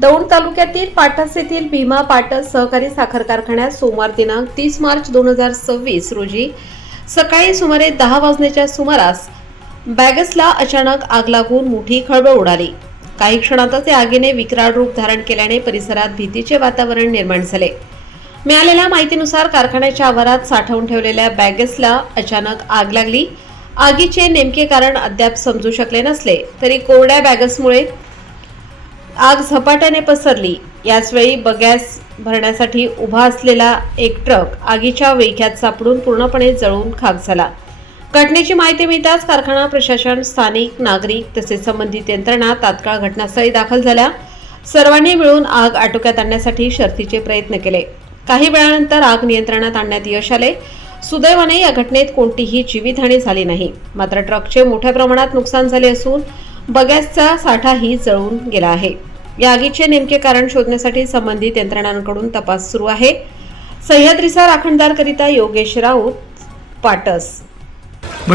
दौंड तालुक्यातील पाटस येथील भीमा पाटस सहकारी साखर कारखान्यात सोमवार दिनांक 30 मार्च 2026 रोजी सकाळी सुमारे 10 वाजण्याच्या सुमारास बॅगसला अचानक आग लागून मोठी खळबळ उडाली। काही क्षणातच या आगीने विकराळ रूप धारण केल्याने परिसरात भीतीचे वातावरण निर्माण झाले। मिळालेल्या माहितीनुसार कारखान्याच्या आवारात साठवून ठेवलेल्या बॅगसला अचानक आग लागली। आगीचे नेमके कारण अद्याप समजू शकले नसले तरी कोरड्या बॅगसमुळे आग झपाट्याने पसरली। याचवेळी बगॅस भरण्यासाठी उभा असलेला एक ट्रक आगीच्या विळख्यात सापडून पूर्णपणे जळून खाक झाला। घटनेची माहिती मिळताच कारखाना प्रशासन, स्थानिक नागरिक तसेच संबंधित यंत्रणा तात्काळ घटनास्थळी दाखल झाल्या। सर्वांनी मिळून आग आटोक्यात आणण्यासाठी शर्थीचे प्रयत्न केले। काही वेळानंतर आग नियंत्रणात आणण्यात यश आले। सुदैवाने या घटनेत कोणतीही जीवितहानी झाली नाही। मात्र ट्रकचे मोठ्या प्रमाणात नुकसान झाले असून बगॅसचा साठाही जळून गेला आहे। या आगीचे नेमके कारण शोधण्यासाठी संबंधित यंत्रणांकडून तपास सुरू आहे। सह्याद्रीचा राखणदार करिता योगेश राऊत, पाटस।